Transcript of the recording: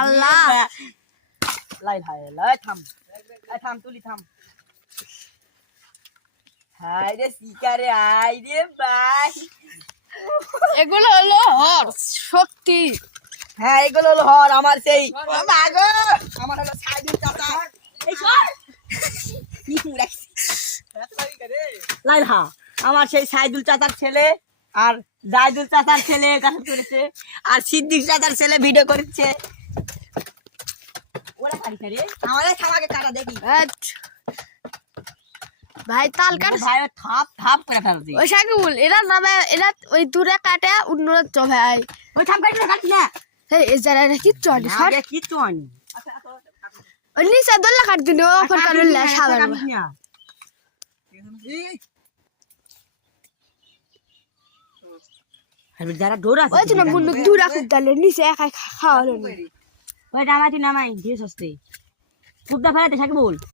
আল্লাহ লাই ভাই লাই থাম তুলি থাম হাই রে শিকারে আই রে ভাই এগুলো হলো হর শক্তি হ্যাঁ এগুলো হলো হর আমার সেই মাগো আমার হলো সাইদুল চাচা এই সর কি রাখছি লাই হা আমার সেই সাইদুল চাচার ছেলে আর জাইদুল চাচার ছেলে কাজ করেছে আর সিদ্দিক চাচার ছেলে ভিডিও করছে ওরা কাটি রে আমারে থামাকে কাটা দেখি ভাই তাল কাট ভাই থাপ করে ফেলছি ওই সাকিবুল এরা নামে এরা ওই দূরে কাটে উন্নত চ ভাই ওই থাপ কাটি না এই যারা কি চড়ি সর আগে কি চনি ওই নিচে দল্লা কাট দিন অফার কারুল্লা সাবার যারা ডোরা ওই তো না মুন্ডু দূরা খুব দালে নিচে একাই খাওয়ালো ওই নামাই দিয়ে সস্তে খুব দা ফেলাতে সাকিবুল